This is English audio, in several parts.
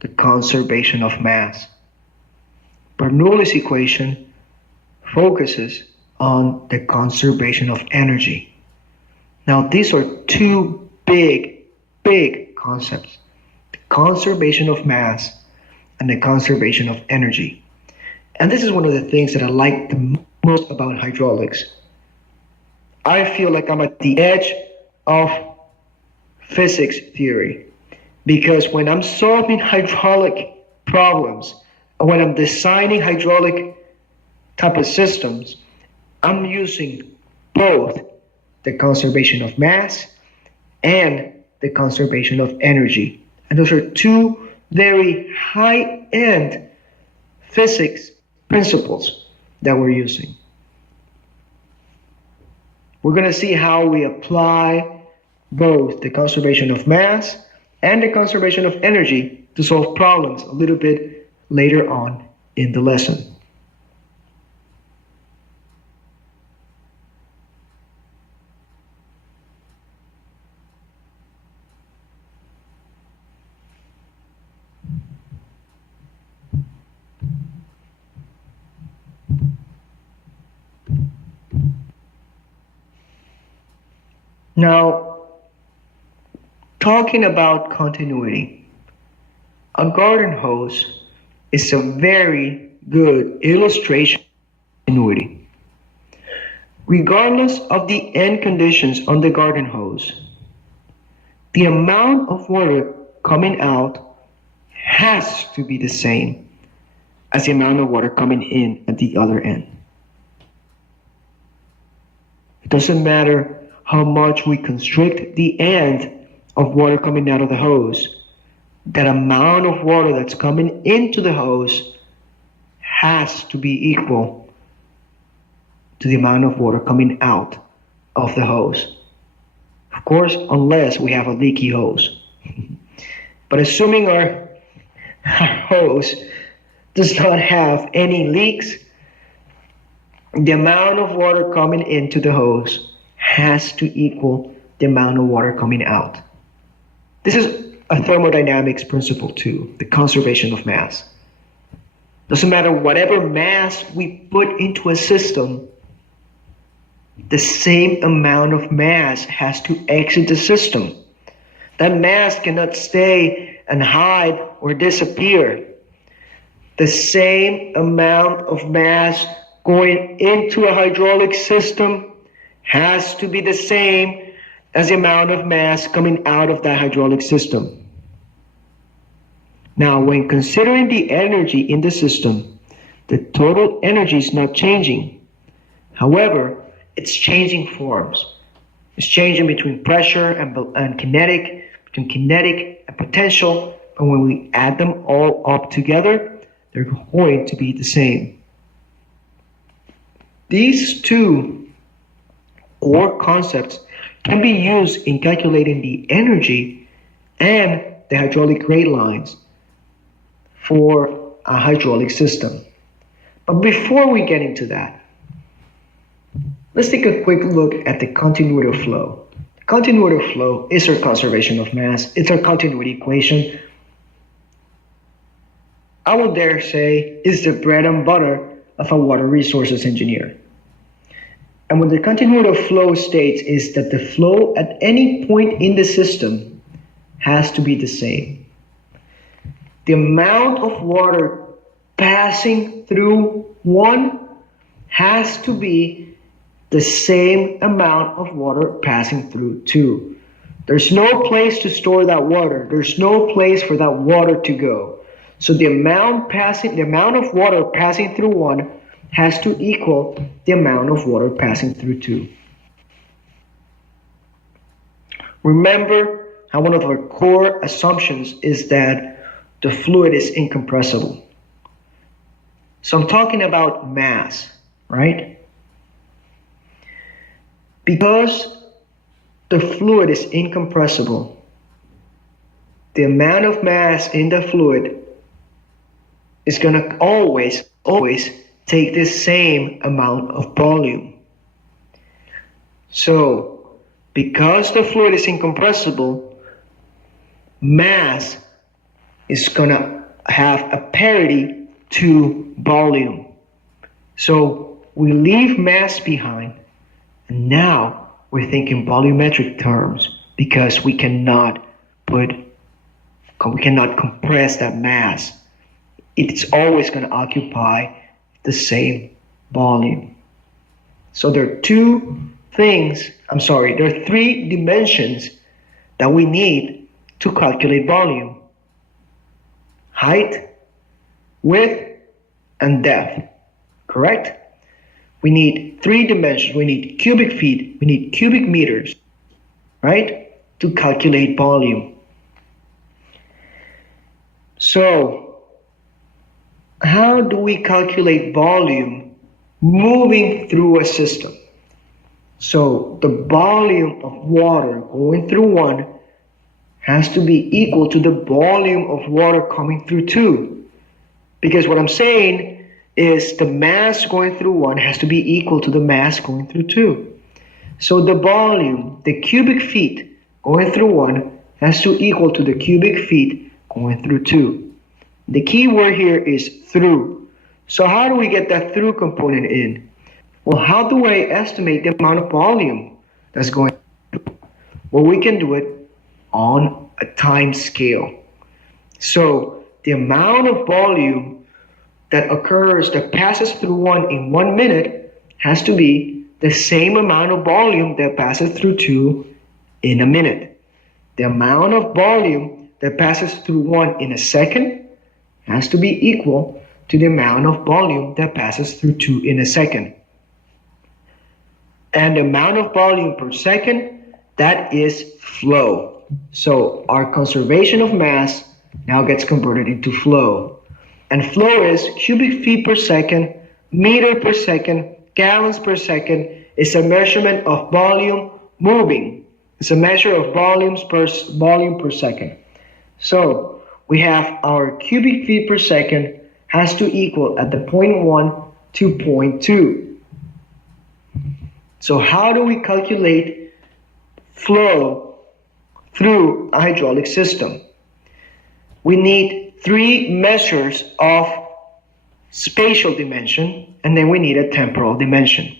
the conservation of mass. Bernoulli's equation focuses on the conservation of energy. Now, these are two big concepts: the conservation of mass and the conservation of energy. And this is one of the things that I like the most about hydraulics. I feel like I'm at the edge of physics theory, because when I'm solving hydraulic problems, or when I'm designing hydraulic type of systems, I'm using both the conservation of mass and the conservation of energy. And those are two very high-end physics principles that we're using. We're going to see how we apply both the conservation of mass and the conservation of energy to solve problems a little bit later on in the lesson. Now, talking about continuity, a garden hose is a very good illustration of continuity. Regardless of the end conditions on the garden hose, the amount of water coming out has to be the same as the amount of water coming in at the other end. It doesn't matter how much we constrict the end of water coming out of the hose. That amount of water that's coming into the hose has to be equal to the amount of water coming out of the hose. Of course, unless we have a leaky hose. But assuming our hose does not have any leaks, the amount of water coming into the hose has to equal the amount of water coming out. This is a thermodynamics principle too, the conservation of mass. Doesn't matter whatever mass we put into a system, the same amount of mass has to exit the system. That mass cannot stay and hide or disappear. The same amount of mass going into a hydraulic system has to be the same as the amount of mass coming out of that hydraulic system. Now, when considering the energy in the system, the total energy is not changing. However, it's changing forms. It's changing between pressure and kinetic, between kinetic and potential, and when we add them all up together, they're going to be the same. These two core concepts can be used in calculating the energy and the hydraulic rate lines for a hydraulic system. But before we get into that, let's take a quick look at the continuity of flow. The continuity of flow is our conservation of mass. It's our continuity equation. I would dare say is the bread and butter of a water resources engineer. And what the continuity of flow states is that the flow at any point in the system has to be the same. The amount of water passing through one has to be the same amount of water passing through two. There's no place to store that water. There's no place for that water to go. So the amount of water passing through one has to equal the amount of water passing through two. Remember how one of our core assumptions is that the fluid is incompressible. So I'm talking about mass, right? Because the fluid is incompressible, the amount of mass in the fluid is going to always take the same amount of volume. So, because the fluid is incompressible, mass is going to have a parity to volume. So we leave mass behind, and now we're thinking volumetric terms because we cannot compress that mass. It's always going to occupy the same volume. So there are three dimensions that we need to calculate volume: height, width, and depth. Correct? We need three dimensions. We need cubic feet, we need cubic meters, right, to calculate volume. So, how do we calculate volume moving through a system? So, the volume of water going through one has to be equal to the volume of water coming through two. Because what I'm saying is the mass going through one has to be equal to the mass going through two. So the volume, the cubic feet going through one has to equal to the cubic feet going through two. The key word here is through. So how do we get that through component in? Well, how do I estimate the amount of volume that's going through? Well, we can do it on a time scale. So the amount of volume that passes through one in 1 minute has to be the same amount of volume that passes through two in a minute. The amount of volume that passes through one in a second has to be equal to the amount of volume that passes through two in a second. And the amount of volume per second, that is flow. So our conservation of mass now gets converted into flow. And flow is cubic feet per second, meter per second, gallons per second. It's a measurement of volume moving. It's a measure of volume per second. So we have our cubic feet per second has to equal at the 0.1 to 0.2. So how do we calculate flow through a hydraulic system? We need three measures of spatial dimension, and then we need a temporal dimension.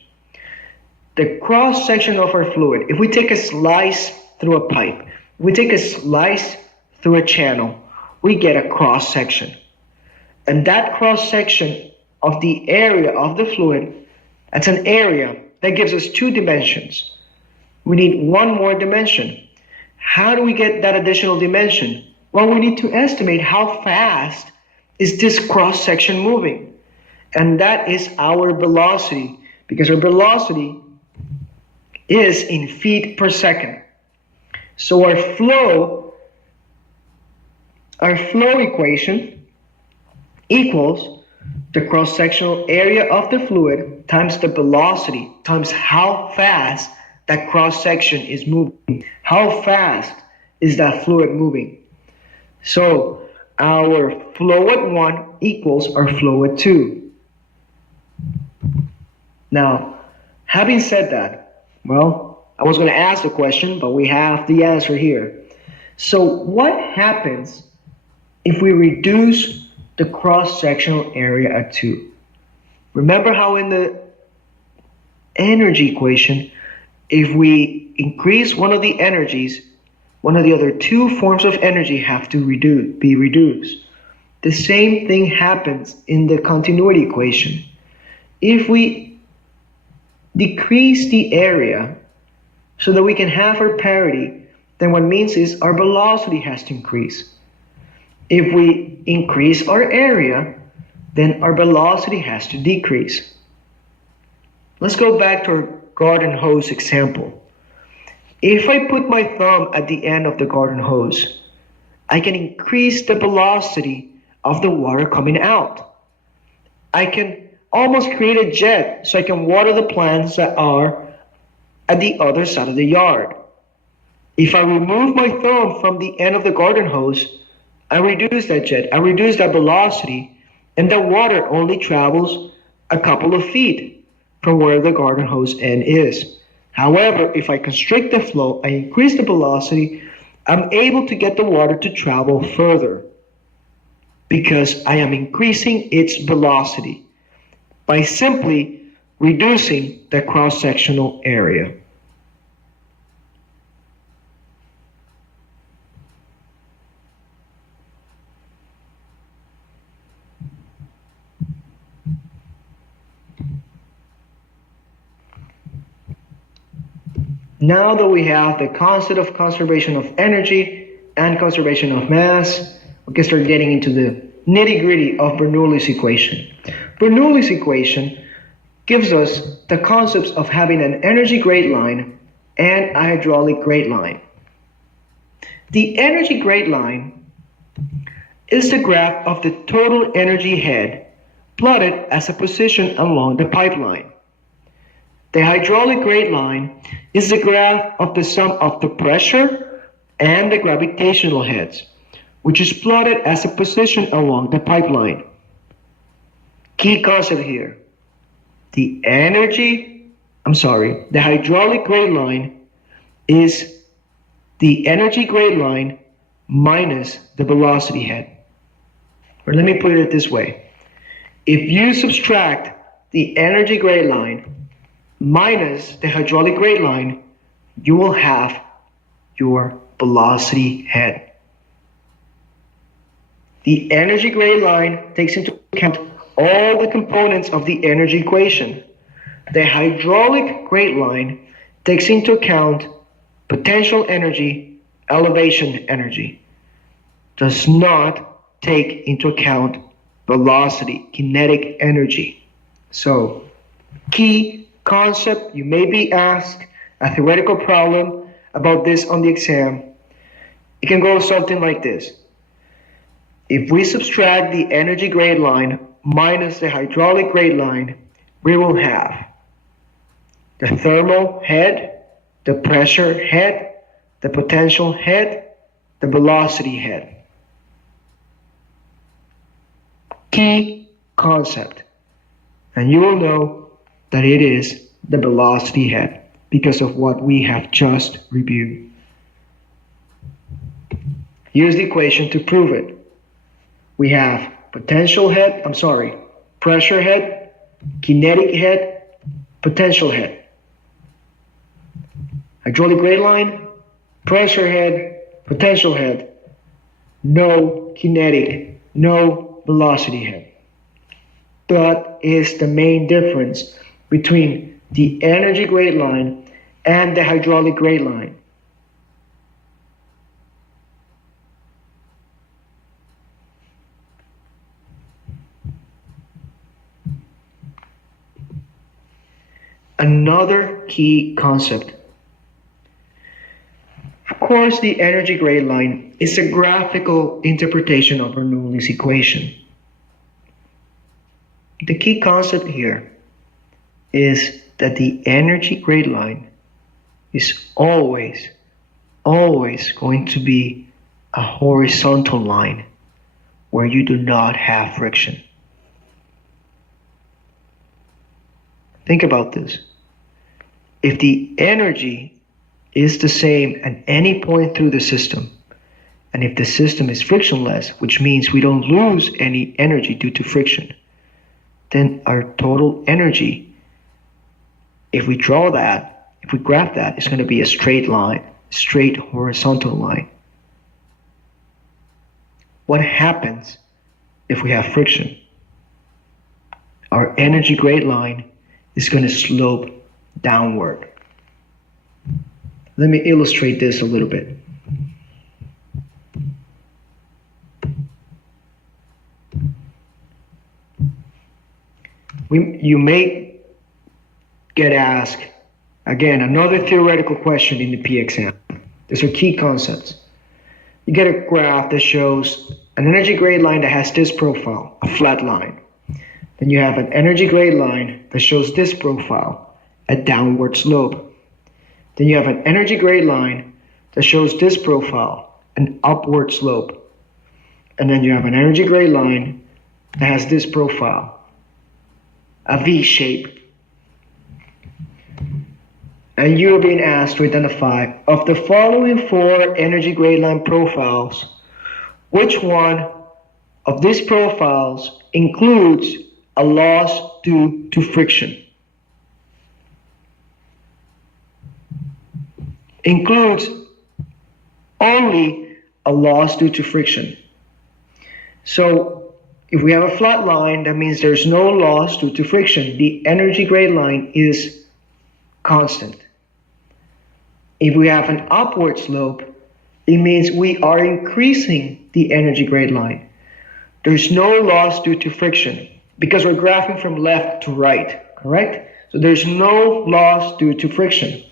The cross section of our fluid, if we take a slice through a pipe, we take a slice through a channel, we get a cross section. And that cross section of the area of the fluid, that's an area that gives us two dimensions. We need one more dimension. How do we get that additional dimension? Well, we need to estimate how fast is this cross section moving. And that is our velocity, because our velocity is in feet per second. So our flow equation equals the cross-sectional area of the fluid times the velocity times how fast that cross-section is moving. How fast is that fluid moving? So our flow at 1 equals our flow at 2. Now, having said that, well, I was going to ask the question, but we have the answer here. So what happens if we reduce the cross-sectional area at 2? Remember how in the energy equation, if we increase one of the energies, one of the other two forms of energy have to be reduced. The same thing happens in the continuity equation. If we decrease the area so that we can have our parity, then what it means is our velocity has to increase. If we increase our area, then our velocity has to decrease. Let's go back to our garden hose example. If I put my thumb at the end of the garden hose, I can increase the velocity of the water coming out. I can almost create a jet so I can water the plants that are at the other side of the yard. If I remove my thumb from the end of the garden hose, I reduce that jet, I reduce that velocity, and the water only travels a couple of feet from where the garden hose end is. However, if I constrict the flow, I increase the velocity, I'm able to get the water to travel further. because I am increasing its velocity by simply reducing the cross-sectional area. Now that we have the concept of conservation of energy and conservation of mass, we can start getting into the nitty-gritty of Bernoulli's equation. Bernoulli's equation gives us the concepts of having an energy grade line and a hydraulic grade line. The energy grade line is the graph of the total energy head plotted as a position along the pipeline. The hydraulic grade line is the graph of the sum of the pressure and the gravitational heads, which is plotted as a position along the pipeline. Key concept here. The hydraulic grade line is the energy grade line minus the velocity head. Or let me put it this way. If you subtract the energy grade line minus the hydraulic grade line, you will have your velocity head. The energy grade line takes into account all the components of the energy equation. The hydraulic grade line takes into account potential energy, elevation energy. Does not take into account velocity, kinetic energy. So, key concept, you may be asked a theoretical problem about this on the exam. It can go something like this. If we subtract the energy grade line minus the hydraulic grade line, we will have the thermal head, the pressure head, the potential head, the velocity head. Key concept. And you will know that it is the velocity head because of what we have just reviewed. Here's the equation to prove it. We have pressure head, kinetic head, potential head. Hydraulic grade line, pressure head, potential head, no kinetic, no velocity head. That is the main difference between the energy grade line and the hydraulic grade line. Another key concept. Of course, the energy grade line is a graphical interpretation of Bernoulli's equation. The key concept here is that the energy grade line is always going to be a horizontal line where you do not have friction. Think about this. If the energy is the same at any point through the system, and if the system is frictionless, which means we don't lose any energy due to friction, then our total energy, if we graph that, it's going to be a straight line, straight horizontal line. What happens if we have friction? Our energy grade line is going to slope downward. Let me illustrate this a little bit. You may get asked, again, another theoretical question in the P exam. These are key concepts. You get a graph that shows an energy grade line that has this profile, a flat line. Then you have an energy grade line that shows this profile, a downward slope. Then you have an energy grade line that shows this profile, an upward slope. And then you have an energy grade line that has this profile, a V shape. And you are being asked to identify, of the following four energy grade line profiles, which one of these profiles includes a loss due to friction. Includes only a loss due to friction. So if we have a flat line, that means there's no loss due to friction. The energy grade line is constant. If we have an upward slope, it means we are increasing the energy grade line. There's no loss due to friction because we're graphing from left to right, correct? So there's no loss due to friction.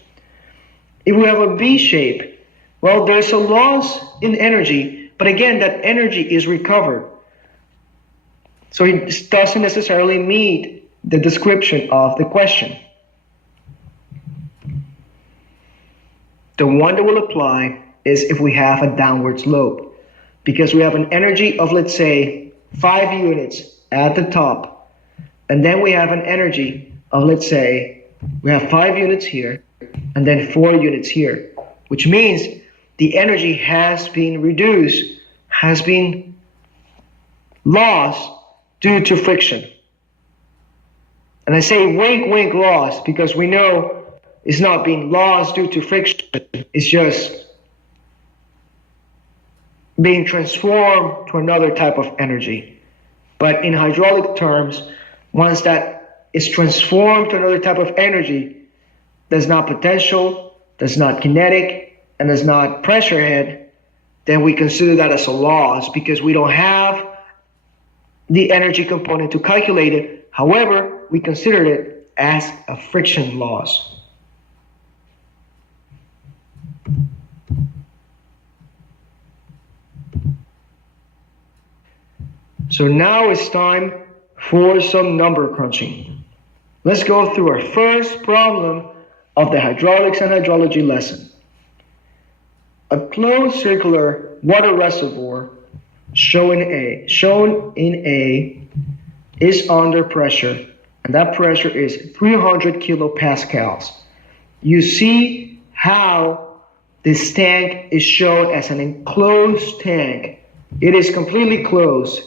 If we have a V shape, well, there's a loss in energy, but again, that energy is recovered. So it doesn't necessarily meet the description of the question. The one that will apply is if we have a downward slope, because we have an energy of, let's say, 5 units at the top, and then we have an energy of, let's say, we have 5 units here, and then 4 units here, which means the energy has been reduced, has been lost due to friction. And I say wink, wink, lost, because we know it's not being lost due to friction, it's just being transformed to another type of energy. But in hydraulic terms, once that is transformed to another type of energy, that's not potential, that's not kinetic, and that's not pressure head, then we consider that as a loss because we don't have the energy component to calculate it. However, we consider it as a friction loss. So now it's time for some number crunching. Let's go through our first problem of the hydraulics and hydrology lesson. A closed circular water reservoir shown in A is under pressure, and that pressure is 300 kilopascals. You see how this tank is shown as an enclosed tank. It is completely closed.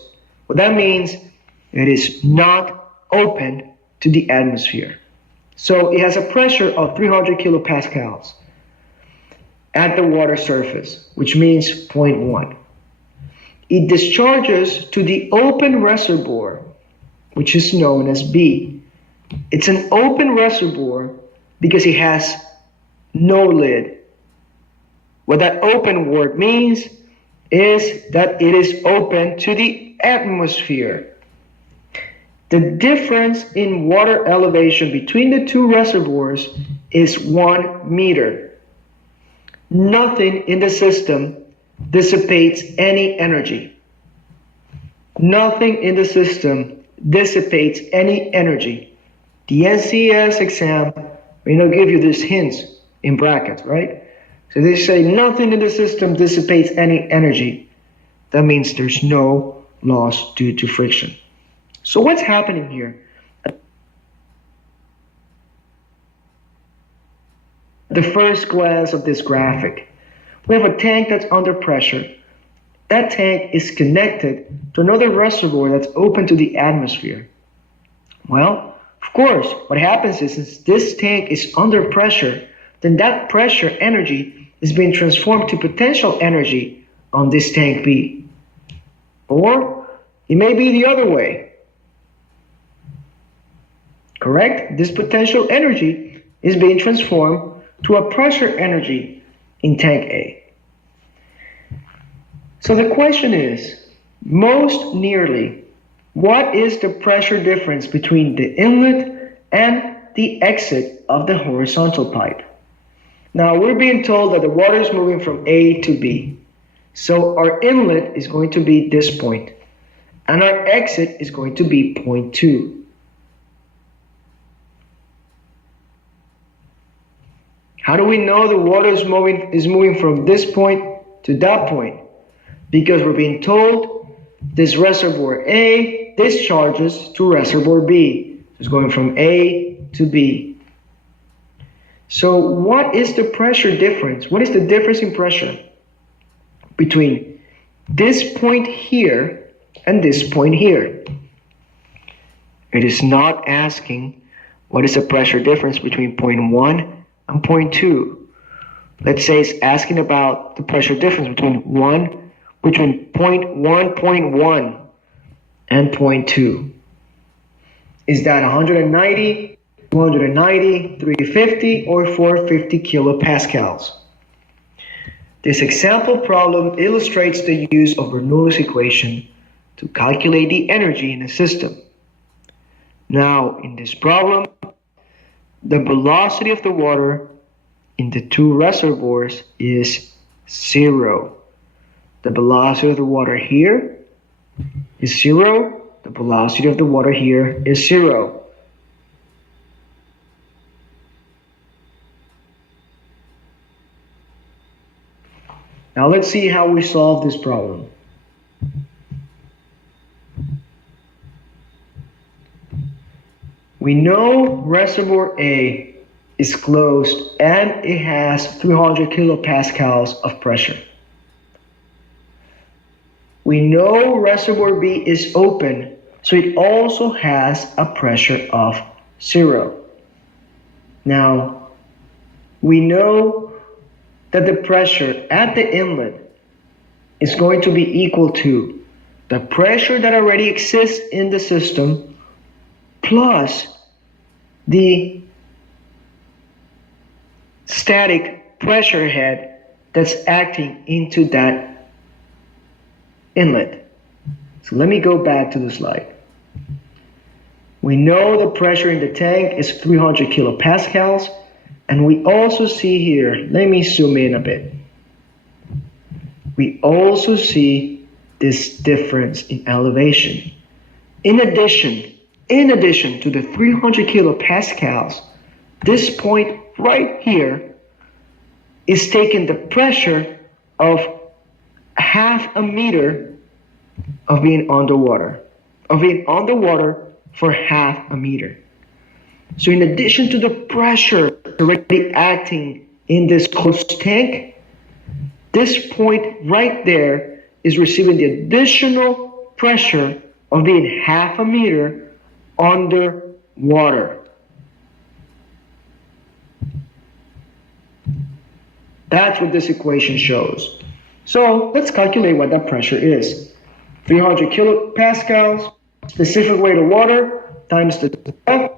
What that means, it is not open to the atmosphere. So it has a pressure of 300 kilopascals at the water surface, which means 0.1. It discharges to the open reservoir, which is known as B. It's an open reservoir because it has no lid. What that open word means is that it is open to the atmosphere. The difference in water elevation between the two reservoirs is 1 meter. Nothing in the system dissipates any energy. Nothing in the system dissipates any energy. The NCS exam, give you these hints in brackets, right? So they say nothing in the system dissipates any energy. That means there's no loss due to friction. So what's happening here? The first glance of this graphic, we have a tank that's under pressure. That tank is connected to another reservoir that's open to the atmosphere. Well, of course, what happens is since this tank is under pressure, then that pressure energy is being transformed to potential energy on this tank B. Or it may be the other way. Correct? This potential energy is being transformed to a pressure energy in tank A. So the question is, most nearly, what is the pressure difference between the inlet and the exit of the horizontal pipe? Now we're being told that the water is moving from A to B. So our inlet is going to be this point, and our exit is going to be 0.2. How do we know the water is moving from this point to that point? Because we're being told this reservoir A discharges to reservoir B. It's going from A to B. So what is the pressure difference? What is the difference in pressure between this point here and this point here. It is not asking what is the pressure difference between point 1 and point 2. Let's say it's asking about the pressure difference between point 1.1 and point 2. Is that 190, 290, 350, or 450 kilopascals? This example problem illustrates the use of Bernoulli's equation to calculate the energy in a system. Now, in this problem, the velocity of the water in the two reservoirs is 0. The velocity of the water here is 0. The velocity of the water here is 0. Now let's see how we solve this problem. We know reservoir A is closed and it has 300 kilopascals of pressure. We know reservoir B is open, so it also has a pressure of 0. Now, we know that the pressure at the inlet is going to be equal to the pressure that already exists in the system plus the static pressure head that's acting into that inlet. So let me go back to the slide. We know the pressure in the tank is 300 kilopascals, and we also see here, let me zoom in a bit. We also see this difference in elevation. In addition to the 300 kilopascals, this point right here is taking the pressure of half a meter of being underwater, for half a meter. So in addition to the pressure already acting in this closed tank, this point right there is receiving the additional pressure of being half a meter underwater. That's what this equation shows. So let's calculate what that pressure is. 300 kilopascals, specific weight of water, times the depth,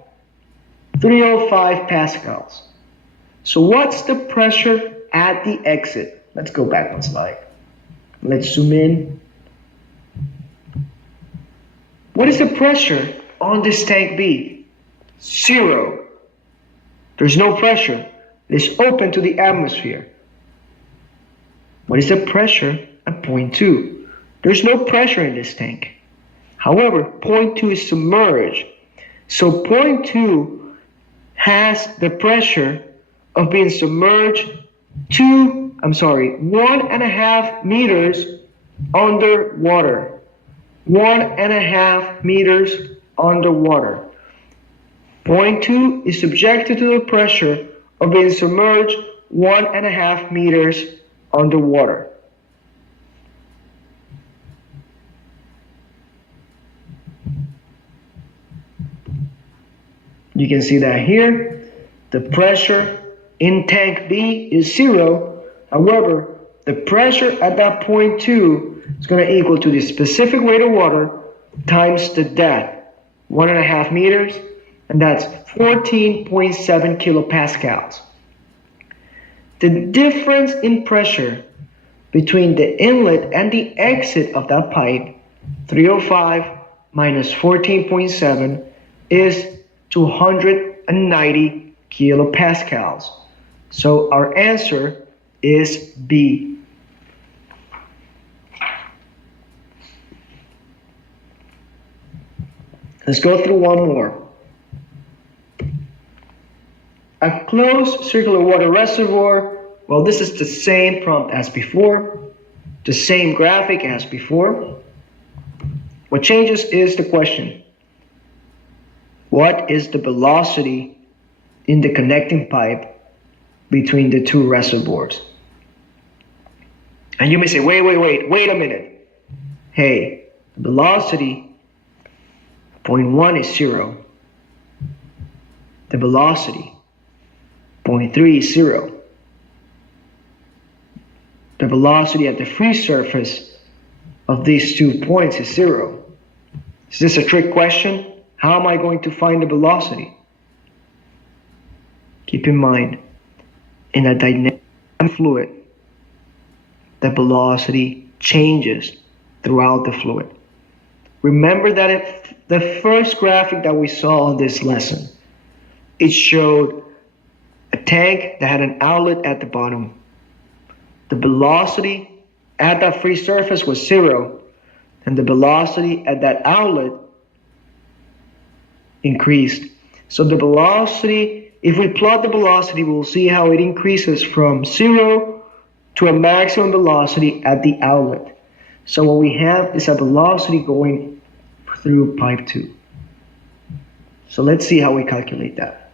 305 pascals. So what's the pressure at the exit? Let's go back one slide. Let's zoom in. What is the pressure on this tank B? 0. There's no pressure. It is open to the atmosphere. What is the pressure at point 2? There's no pressure in this tank. However, point 2 is submerged. So point 2 has the pressure of being submerged 1.5 meters underwater. 1.5 meters underwater. Point 2 is subjected to the pressure of being submerged 1.5 meters underwater. You can see that here. The pressure in tank B is 0. However, the pressure at that point 2 is going to equal to the specific weight of water times the depth, 1.5 meters, and that's 14.7 kilopascals. The difference in pressure between the inlet and the exit of that pipe, 305 minus 14.7, is 290 kilopascals. So our answer is B. Let's go through one more. A closed circular water reservoir. Well, this is the same prompt as before, the same graphic as before. What changes is the question. What is the velocity in the connecting pipe between the two reservoirs? And you may say, wait a minute. Hey, velocity, point 1 is 0. The velocity, point 3 is 0. The velocity at the free surface of these 2 points is 0. Is this a trick question? How am I going to find the velocity? Keep in mind, in a dynamic fluid, the velocity changes throughout the fluid. Remember that if the first graphic that we saw in this lesson, it showed a tank that had an outlet at the bottom. The velocity at that free surface was 0, and the velocity at that outlet increased. So the velocity, if we plot the velocity, we'll see how it increases from 0 to a maximum velocity at the outlet. So what we have is a velocity going through pipe 2. So let's see how we calculate that.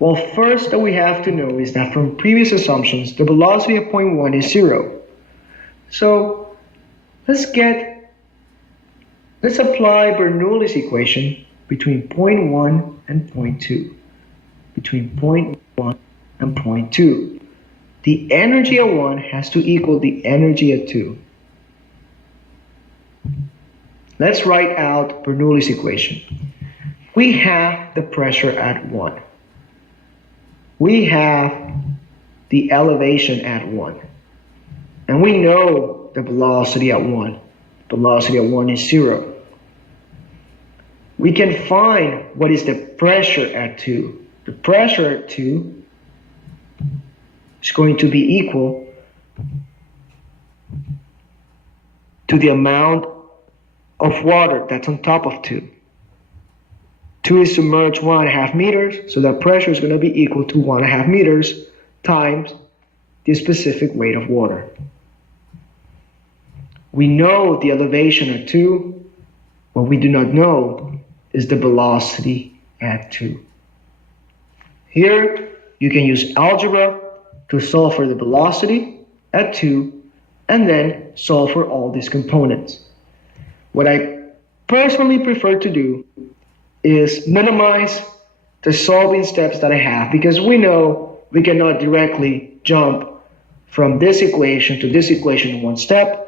Well, first that we have to know is that from previous assumptions, the velocity of point 1 is 0. So let's apply Bernoulli's equation between point 1 and point 2. Between point 1 and point 2. The energy at 1 has to equal the energy at 2. Let's write out Bernoulli's equation. We have the pressure at 1. We have the elevation at 1. And we know the velocity at 1. Velocity at 1 is 0. We can find what is the pressure at 2. The pressure at 2 is going to be equal to the amount of water that's on top of 2. 2 is submerged 1.5 meters, so that pressure is going to be equal to 1.5 meters times the specific weight of water. We know the elevation at 2. What we do not know is the velocity at 2. Here, you can use algebra to solve for the velocity at 2 and then solve for all these components. What I personally prefer to do is minimize the solving steps that I have, because we know we cannot directly jump from this equation to this equation in one step.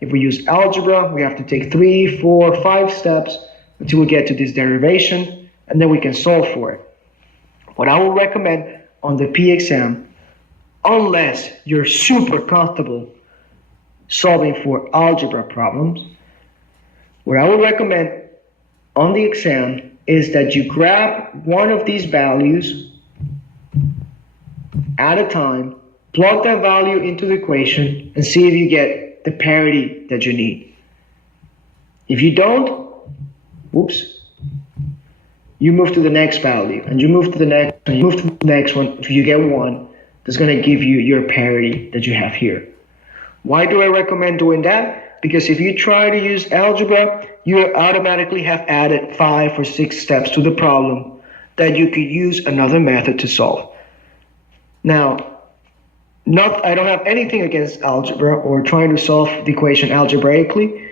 If we use algebra, we have to take 3, 4, 5 steps until we get to this derivation, and then we can solve for it. What I would recommend on the P exam, unless you're super comfortable solving for algebra problems, what I would recommend on the exam is that you grab one of these values at a time, plug that value into the equation, and see if you get the parity that you need. If you don't, you move to the next value, and you move to the next, and you move to the next one. If you get 1, that's going to give you your parity that you have here. Why do I recommend doing that? Because if you try to use algebra, you automatically have added 5 or 6 steps to the problem that you could use another method to solve. Now, I don't have anything against algebra or trying to solve the equation algebraically.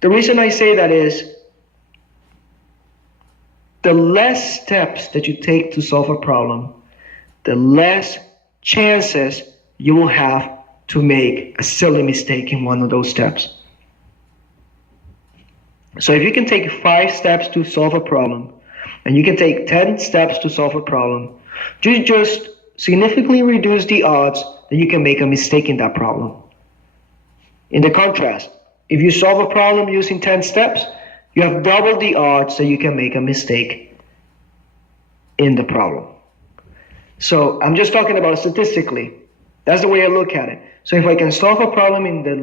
The reason I say that is the less steps that you take to solve a problem, the less chances you will have to make a silly mistake in one of those steps. So if you can take 5 steps to solve a problem, and you can take 10 steps to solve a problem, you just significantly reduce the odds that you can make a mistake in that problem. In the contrast, if you solve a problem using 10 steps, you have double the odds that you can make a mistake in the problem. So I'm just talking about statistically. That's the way I look at it. So if I can solve a problem in the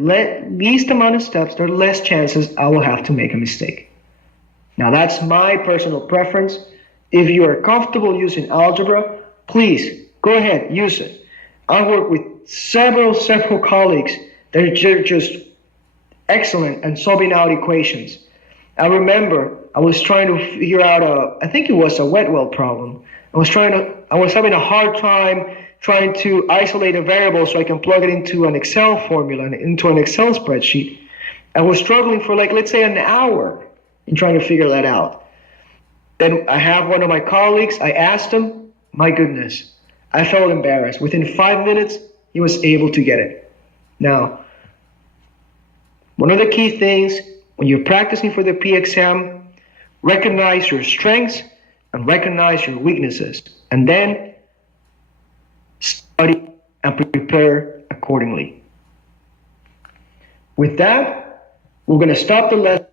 least amount of steps, there are less chances I will have to make a mistake. Now that's my personal preference. If you are comfortable using algebra, please go ahead, use it. I work with several colleagues that are just excellent at solving out equations. I remember I was trying to figure out I think it was a wet well problem. I was having a hard time trying to isolate a variable so I can plug it into an Excel formula, into an Excel spreadsheet. I was struggling for like, let's say an hour in trying to figure that out. Then I have one of my colleagues, I asked him, my goodness, I felt embarrassed. Within 5 minutes, he was able to get it. Now, one of the key things when you're practicing for the P exam, recognize your strengths and recognize your weaknesses, and then study and prepare accordingly. With that, we're going to stop the lesson.